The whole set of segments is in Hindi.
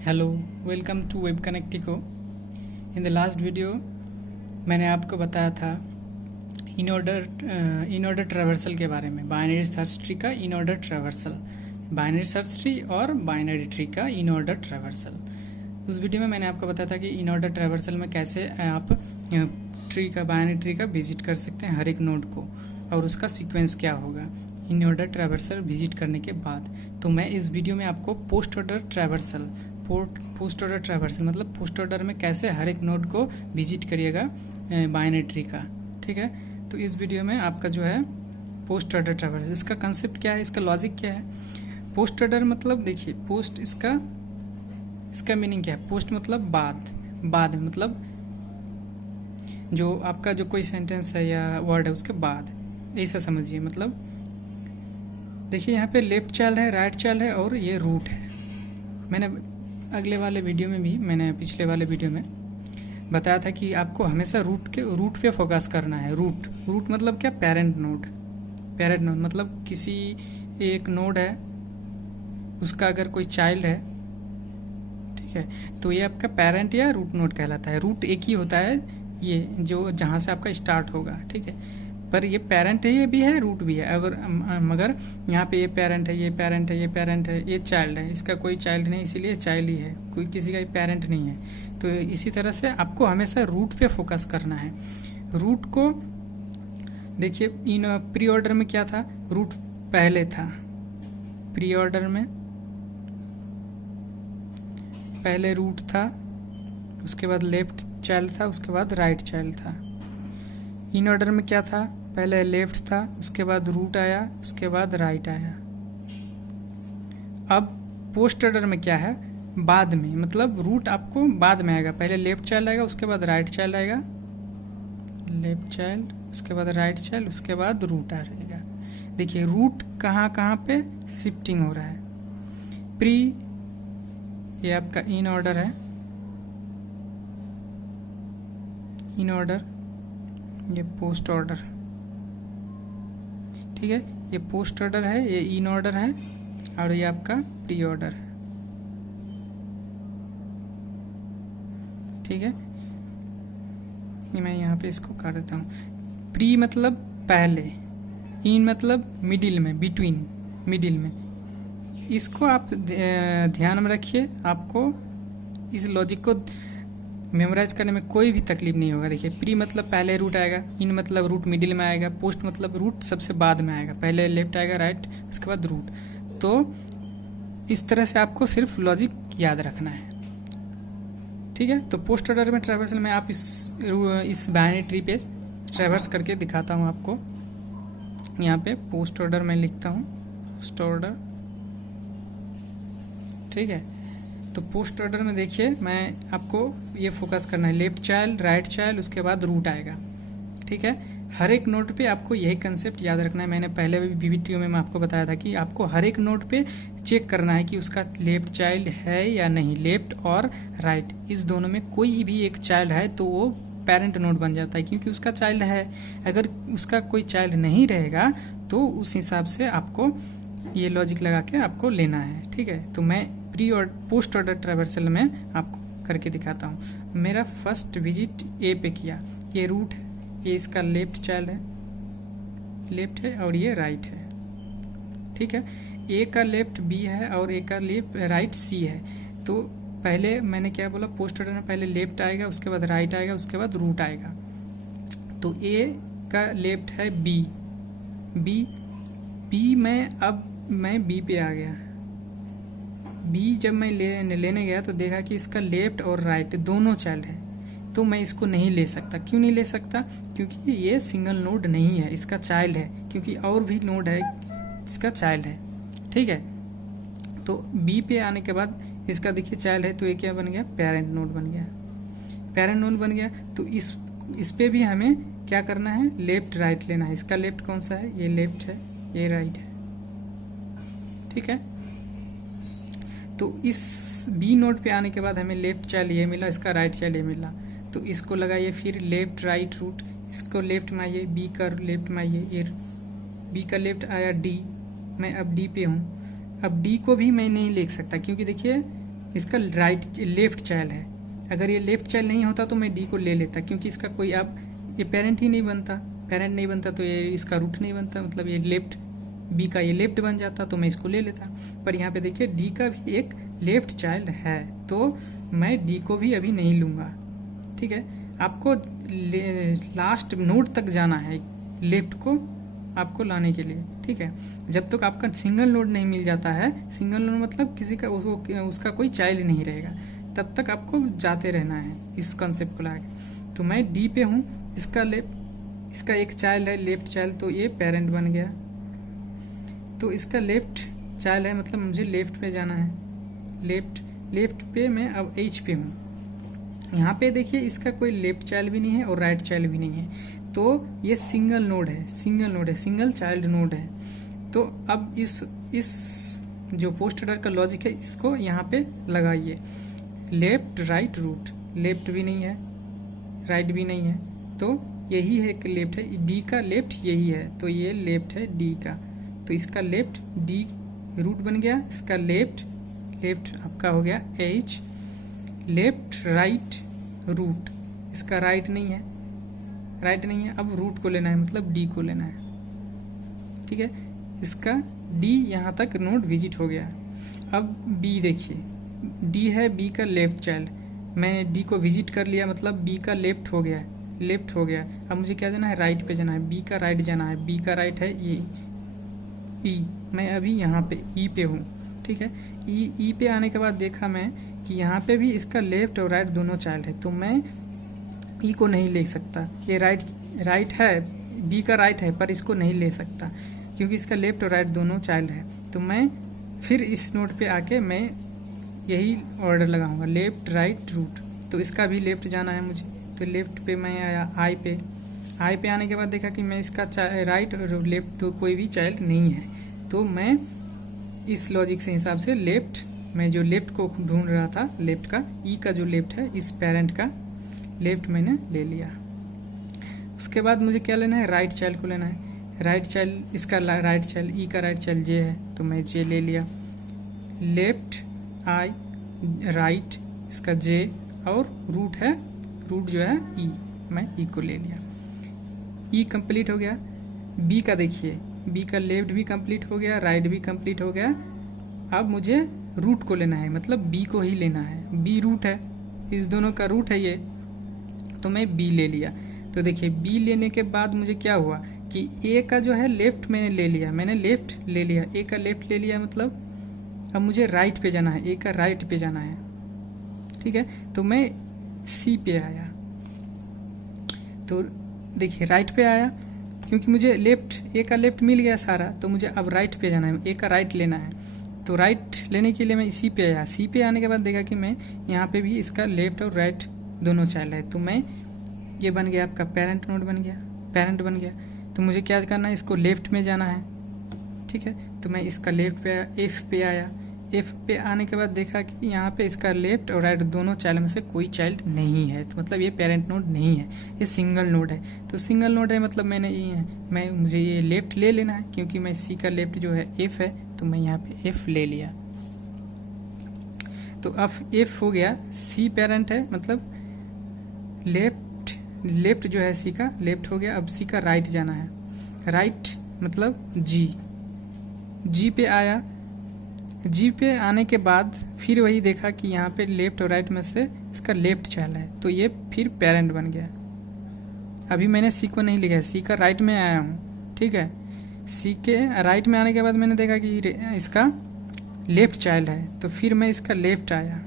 Hello, welcome to web Connectico. In the last video मैंने आपको बताया था इन ऑर्डर ट्रैवर्सल के बारे में, बाइनरी सर्च ट्री का in order traversal, binary search tree और बाइनरी ट्री का इन ऑर्डर ट्रैवर्सल। उस वीडियो में मैंने आपको बताया था कि इन ऑर्डर ट्रैवर्सल में कैसे आप ट्री का, बाइनरी ट्री का विजिट कर सकते हैं हर एक नोड को, और उसका सीक्वेंस क्या होगा इन ऑर्डर ट्रैवर्सल विजिट करने के बाद। तो मैं इस वीडियो में आपको पोस्ट ऑर्डर ट्रैवर्सल मतलब पोस्ट ऑर्डर में कैसे हर एक नोड को विजिट करिएगा बाइनरी ट्री का, ठीक है। तो इस वीडियो में आपका जो है पोस्ट ऑर्डर ट्रैवर्सल, इसका कंसेप्ट क्या है, इसका लॉजिक क्या है। पोस्ट ऑर्डर मतलब देखिए, पोस्ट इसका मीनिंग क्या है। पोस्ट मतलब बाद में, मतलब जो आपका जो कोई सेंटेंस है या वर्ड है उसके बाद, ऐसा समझिए। मतलब देखिए यहाँ पे लेफ्ट चाइल्ड है, राइट चाइल्ड है और ये रूट है। मैंने पिछले वाले वीडियो में बताया था कि आपको हमेशा रूट पे फोकस करना है। रूट मतलब क्या, पेरेंट नोड मतलब किसी एक नोड है, उसका अगर कोई चाइल्ड है, ठीक है, तो ये आपका पेरेंट या रूट नोड कहलाता है। रूट एक ही होता है, ये जो जहाँ से आपका स्टार्ट होगा, ठीक है। पर ये पेरेंट है, ये भी है, रूट भी है। मगर यहाँ पे ये पेरेंट है, ये चाइल्ड है, इसका कोई चाइल्ड नहीं, इसीलिए चाइल्ड ही है, कोई किसी का पेरेंट नहीं है। तो इसी तरह से आपको हमेशा रूट पे फोकस करना है। रूट को देखिए, इन प्री ऑर्डर में क्या था, रूट पहले था। प्री ऑर्डर में पहले रूट था, उसके बाद लेफ्ट चाइल्ड था, उसके बाद राइट चाइल्ड था। इन ऑर्डर में क्या था, पहले लेफ्ट था, उसके बाद रूट आया, उसके बाद राइट आया। अब पोस्ट ऑर्डर में क्या है, बाद में, मतलब रूट आपको बाद में आएगा। पहले लेफ्ट चाइल्ड आएगा, उसके बाद राइट चाइल्ड आएगा, लेफ्ट चाइल्ड, उसके बाद राइट चाइल्ड, उसके बाद रूट आ जाएगा। देखिए रूट कहाँ कहाँ पे शिफ्टिंग हो रहा है। प्री ये आपका इन ऑर्डर है, इन ऑर्डर, ये पोस्ट ऑर्डर, ठीक है। ये पोस्ट ऑर्डर है, ये इन ऑर्डर है, और ये आपका प्री ऑर्डर है, ठीक है। मैं यहाँ पे इसको कर देता हूँ। प्री मतलब पहले, इन मतलब मिडिल में, बिटवीन, मिडिल में। इसको आप ध्यान में रखिए, आपको इस लॉजिक को मेमोराइज करने में कोई भी तकलीफ नहीं होगा। देखिए, प्री मतलब पहले रूट आएगा, इन मतलब रूट मिडिल में आएगा, पोस्ट मतलब रूट सबसे बाद में आएगा, पहले लेफ्ट आएगा, राइट, उसके बाद रूट। तो इस तरह से आपको सिर्फ लॉजिक याद रखना है, ठीक है। तो पोस्ट ऑर्डर में ट्रैवर्सल में आप इस बाइनरी ट्री पे ट्रैवर्स करके दिखाता हूँ आपको। यहाँ पे पोस्ट ऑर्डर में लिखता हूँ, पोस्ट ऑर्डर, ठीक है। तो पोस्ट ऑर्डर में देखिए, मैं आपको ये फोकस करना है, लेफ्ट चाइल्ड, राइट चाइल्ड, उसके बाद रूट आएगा, ठीक है। हर एक नोड पे आपको यही कंसेप्ट याद रखना है। मैंने पहले भी वीडियो में मैं आपको बताया था कि आपको हर एक नोड पे चेक करना है कि उसका लेफ्ट चाइल्ड है या नहीं। लेफ्ट और राइट, इस दोनों में कोई भी एक चाइल्ड है तो वो पेरेंट नोड बन जाता है, क्योंकि उसका चाइल्ड है। अगर उसका कोई चाइल्ड नहीं रहेगा तो उस हिसाब से आपको ये लॉजिक लगा के आपको लेना है, ठीक है। तो मैं प्री और पोस्ट ऑर्डर ट्रैवर्सल में आपको करके दिखाता हूँ। मेरा फर्स्ट विजिट ए पे किया, ये रूट है, ये इसका लेफ्ट चाइल्ड है, लेफ्ट है, और ये राइट है, ठीक है। ए का लेफ्ट बी है और ए का लेफ्ट राइट सी है। तो पहले मैंने क्या बोला, पोस्ट ऑर्डर में पहले लेफ्ट आएगा, उसके बाद राइट आएगा, उसके बाद रूट आएगा। तो ए का लेफ्ट है बी में, अब मैं बी पे आ गया। बी जब मैं लेने गया तो देखा कि इसका लेफ्ट और राइट दोनों चाइल्ड है, तो मैं इसको नहीं ले सकता। क्यों नहीं ले सकता, क्योंकि ये सिंगल नोड नहीं है, इसका चाइल्ड है, क्योंकि और भी नोड है इसका चाइल्ड है, ठीक है। तो बी पे आने के बाद इसका देखिए चाइल्ड है, तो ये क्या बन गया, पेरेंट नोड बन गया। तो इस पे भी हमें क्या करना है, लेफ्ट राइट लेना है। इसका लेफ्ट कौन सा है, ये लेफ्ट है, ये राइट है, ठीक है। तो इस बी नोड पे आने के बाद हमें लेफ्ट चाइल्ड ये मिला, इसका राइट चाइल्ड ये मिला। तो इसको लगाइए, फिर लेफ्ट राइट रूट, इसको लेफ्ट में आइए, बी का लेफ्ट में आइए, ये बी का लेफ्ट आया डी, मैं अब डी पे हूँ। अब डी को भी मैं नहीं लिख सकता, क्योंकि देखिए इसका राइट लेफ्ट चाइल्ड है। अगर ये लेफ्ट चाइल्ड नहीं होता तो मैं डी को ले लेता, क्योंकि इसका कोई अब ये पेरेंट ही नहीं बनता, पेरेंट नहीं बनता तो ये इसका रूट नहीं बनता, मतलब ये लेफ्ट बी का ये लेफ्ट बन जाता, तो मैं इसको ले लेता। पर यहाँ पे देखिए डी का भी एक लेफ्ट चाइल्ड है, तो मैं डी को भी अभी नहीं लूँगा। ठीक है, आपको लास्ट नोड तक जाना है लेफ्ट को आपको लाने के लिए। ठीक है, जब तक आपका सिंगल नोड नहीं मिल जाता है, सिंगल नोड मतलब किसी का उसका कोई चाइल्ड नहीं रहेगा, तब तक आपको जाते रहना है इस कॉन्सेप्ट को लाके। तो मैं डी पे हूँ, इसका एक चाइल्ड है लेफ्ट चाइल्ड, तो ये पेरेंट बन गया। तो इसका लेफ्ट चाइल्ड है, मतलब मुझे लेफ्ट पे जाना है। लेफ्ट पे मैं अब एच पे हूँ। यहाँ पे देखिए इसका कोई लेफ्ट चाइल्ड भी नहीं है और राइट चाइल्ड भी नहीं है, तो ये सिंगल नोड है, सिंगल चाइल्ड नोड है। तो अब इस जो पोस्ट ऑर्डर का लॉजिक है इसको यहाँ पे लगाइए। लेफ्ट राइट रूट, लेफ्ट भी नहीं है राइट भी नहीं है, तो यही है कि लेफ्ट है, डी का लेफ्ट यही है, तो ये लेफ्ट है डी का, तो इसका लेफ्ट डी रूट बन गया। इसका लेफ्ट आपका हो गया एच, लेफ्ट राइट रूट, इसका राइट नहीं है, अब रूट को लेना है, मतलब डी को लेना है। ठीक है, इसका डी यहाँ तक नोड विजिट हो गया। अब बी देखिए, डी है बी का लेफ्ट चाइल्ड, मैंने डी को विजिट कर लिया, मतलब बी का लेफ्ट हो गया। अब मुझे क्या जाना है, राइट पे जाना है, बी का राइट जाना है, बी का राइट है ये ई, मैं अभी यहाँ पे ई पे हूँ। ठीक है, ई पे आने के बाद देखा मैं कि यहाँ पे भी इसका लेफ्ट और राइट दोनों चाइल्ड है, तो मैं ई को नहीं ले सकता। ये राइट है, बी का राइट है, पर इसको नहीं ले सकता क्योंकि इसका लेफ्ट और राइट दोनों चाइल्ड है। तो मैं फिर इस नोड पे आके मैं यही ऑर्डर लगाऊंगा, लेफ्ट राइट रूट, तो इसका भी लेफ्ट जाना है मुझे, तो लेफ्ट पे मैं आया आई पे आने के बाद देखा कि मैं इसका राइट और लेफ्ट तो कोई भी चाइल्ड नहीं है, तो मैं इस लॉजिक से हिसाब से मैं जो लेफ्ट को ढूंढ रहा था, लेफ्ट का ई का जो लेफ्ट है, इस पेरेंट का लेफ्ट मैंने ले लिया। उसके बाद मुझे क्या लेना है, राइट चाइल्ड को लेना है। राइट चाइल्ड, इसका राइट चाइल्ड ई का राइट चाइल्ड जे है, तो मैं जे ले लिया। लेफ्ट आई, राइट इसका जे, और रूट है, रूट जो है ई, मैं ई को ले लिया। ई कंप्लीट हो गया। बी का देखिए, बी का लेफ्ट भी कंप्लीट हो गया, राइट भी कंप्लीट हो गया। अब मुझे रूट को लेना है, मतलब बी को ही लेना है, बी रूट है, इस दोनों का रूट है ये, तो मैं बी ले लिया। तो देखिए बी लेने के बाद मुझे क्या हुआ कि ए का जो है लेफ्ट मैंने ले लिया, ए का लेफ्ट ले लिया, मतलब अब मुझे राइट पे जाना है, ए का राइट पे जाना है। ठीक है, तो मैं सी पे आया, तो देखिए राइट पे आया, क्योंकि मुझे ए का लेफ्ट मिल गया सारा, तो मुझे अब राइट पे जाना है, ए का राइट लेना है। तो राइट लेने के लिए मैं सी पे आया। सी पे आने के बाद देखा कि मैं यहाँ पे भी इसका लेफ्ट और राइट दोनों चाइल्ड है, तो मैं ये बन गया आपका पेरेंट बन गया। तो मुझे क्या करना है, इसको लेफ्ट में जाना है। ठीक है, तो मैं इसका लेफ्ट पे एफ पे आया। एफ पे आने के बाद देखा कि यहाँ पे इसका लेफ्ट और राइट दोनों चाइल्ड में से कोई चाइल्ड नहीं है, तो मतलब ये पेरेंट नोड नहीं है, ये सिंगल नोड है। तो सिंगल नोड है मतलब मुझे ये लेफ्ट ले लेना है, क्योंकि मैं सी का लेफ्ट जो है एफ है, तो मैं यहाँ पे एफ ले लिया। तो अब एफ हो गया, सी पेरेंट है, मतलब लेफ्ट जो है सी का लेफ्ट हो गया। अब सी का राइट जाना है, राइट मतलब जी पे आया। जी पे आने के बाद फिर वही देखा कि यहाँ पे लेफ्ट और राइट में से इसका लेफ्ट चाइल्ड है, तो ये फिर पेरेंट बन गया। अभी मैंने सी को नहीं लिखा, सी का राइट में आया हूँ। ठीक है, सी के राइट में आने के बाद मैंने देखा कि इसका लेफ्ट चाइल्ड है, तो फिर मैं इसका लेफ्ट आया।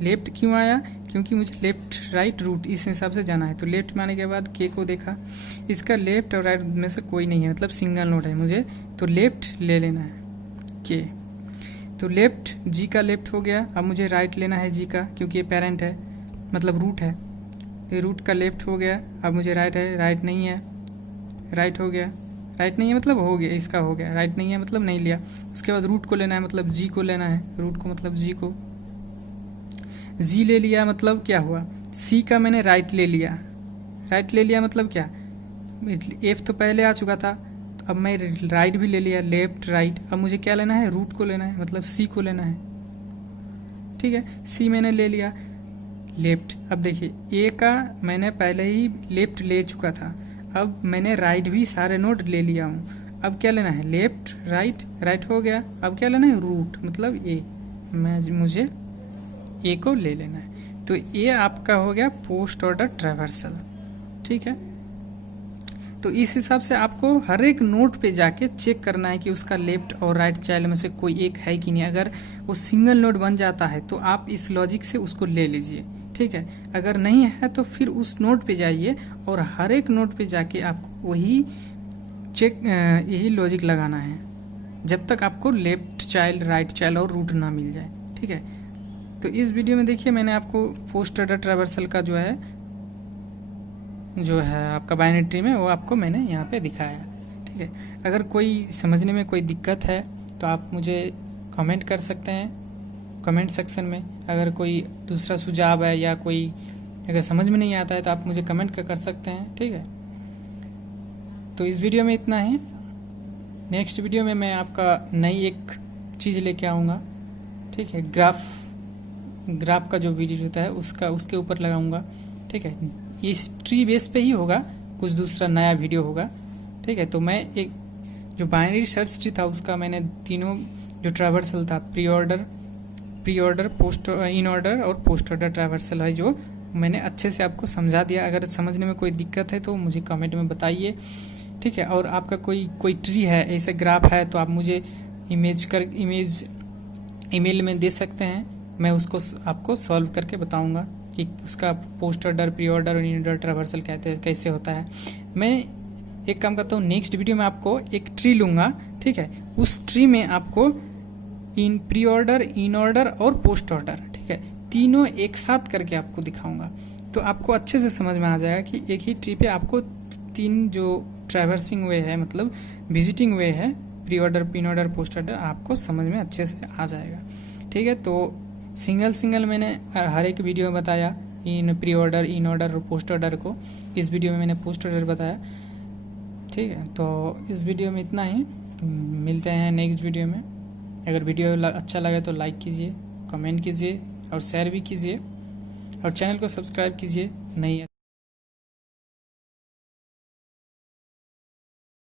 लेफ्ट क्यों आया, क्योंकि मुझे लेफ्ट राइट रूट इस हिसाब से जाना है। तो लेफ्ट में आने के बाद के को देखा, इसका लेफ्ट और राइट में से कोई नहीं है, मतलब सिंगल नोड है मुझे, तो लेफ्ट ले लेना है के। तो लेफ्ट जी का लेफ्ट हो गया। अब मुझे राइट लेना है जी का, क्योंकि ये पेरेंट है, मतलब रूट है, ये रूट का लेफ्ट हो गया। अब मुझे राइट है, राइट नहीं है, राइट हो गया, राइट नहीं है मतलब हो गया, इसका हो गया, राइट नहीं है मतलब नहीं लिया। उसके बाद रूट को लेना है, मतलब जी को लेना है, रूट को मतलब जी को, जी ले लिया, मतलब क्या हुआ, सी का मैंने राइट ले लिया मतलब क्या, एफ तो पहले आ चुका था, तो अब मैं राइट भी ले लिया, लेफ्ट राइट। अब मुझे क्या लेना है, रूट को लेना है, मतलब सी को लेना है। ठीक है। सी मैंने ले लिया, लेफ्ट। अब देखिए ए का मैंने पहले ही लेफ्ट ले चुका था, अब मैंने राइट भी सारे नोड ले लिया हूँ। अब क्या लेना है, लेफ्ट राइट, राइट हो गया। अब क्या लेना है, रूट मतलब ए, मुझे ए को ले लेना है। तो ये आपका हो गया पोस्ट ऑर्डर ट्रैवर्सल, ठीक है। तो इस हिसाब से आपको हर एक नोड पे जाके चेक करना है कि उसका लेफ्ट और राइट चाइल्ड में से कोई एक है कि नहीं। अगर वो सिंगल नोड बन जाता है तो आप इस लॉजिक से उसको ले लीजिए, ठीक है। अगर नहीं है तो फिर उस नोड पे जाइए और हर एक नोड पे जाके आपको वही यही लॉजिक लगाना है जब तक आपको लेफ्ट चाइल्ड, राइट चाइल्ड और रूट ना मिल जाए, ठीक है। तो इस वीडियो में देखिए मैंने आपको पोस्ट ऑर्डर ट्रैवर्सल का जो है आपका बाइनरी ट्री में वो आपको मैंने यहाँ पे दिखाया, ठीक है। अगर कोई समझने में कोई दिक्कत है तो आप मुझे कमेंट कर सकते हैं कमेंट सेक्शन में। अगर कोई दूसरा सुझाव है या कोई अगर समझ में नहीं आता है तो आप मुझे कमेंट कर सकते हैं, ठीक है। तो इस वीडियो में इतना ही। नेक्स्ट वीडियो में मैं आपका नई एक चीज़ लेके आऊँगा, ठीक है। ग्राफ का जो वीडियो होता है उसके ऊपर लगाऊंगा, ठीक है। इस ट्री बेस पे ही होगा, कुछ दूसरा नया वीडियो होगा, ठीक है। तो मैं एक जो बाइनरी सर्च ट्री था उसका मैंने तीनों जो ट्रैवर्सल था, pre order post in order और पोस्ट ऑर्डर ट्रैवर्सल है, जो मैंने अच्छे से आपको समझा दिया। अगर समझने में कोई दिक्कत है तो मुझे कमेंट में बताइए, ठीक है। और आपका कोई ट्री है, ऐसे ग्राफ है, तो आप मुझे इमेज ईमेल में दे सकते हैं। मैं उसको आपको सॉल्व करके बताऊंगा कि उसका पोस्ट ऑर्डर, प्री ऑर्डर और इन ऑर्डर ट्रैवर्सल कैसे होता है। मैं एक काम करता हूँ, नेक्स्ट वीडियो में आपको एक ट्री लूंगा, ठीक है। उस ट्री में आपको इन प्री ऑर्डर, इन ऑर्डर और पोस्ट ऑर्डर, ठीक है, तीनों एक साथ करके आपको दिखाऊंगा। तो आपको अच्छे से समझ में आ जाएगा कि एक ही ट्री पे आपको तीन जो ट्रैवर्सिंग वे है, मतलब विजिटिंग वे है, pre order, in order, post order, आपको समझ में अच्छे से आ जाएगा, ठीक है। तो सिंगल मैंने हर एक वीडियो में बताया, इन प्री ऑर्डर, इन ऑर्डर और पोस्ट ऑर्डर को। इस वीडियो में मैंने पोस्ट ऑर्डर बताया, ठीक है। तो इस वीडियो में इतना ही, मिलते हैं नेक्स्ट वीडियो में। अगर वीडियो अच्छा लगे तो लाइक कीजिए, कमेंट कीजिए और शेयर भी कीजिए और चैनल को सब्सक्राइब कीजिए। नहीं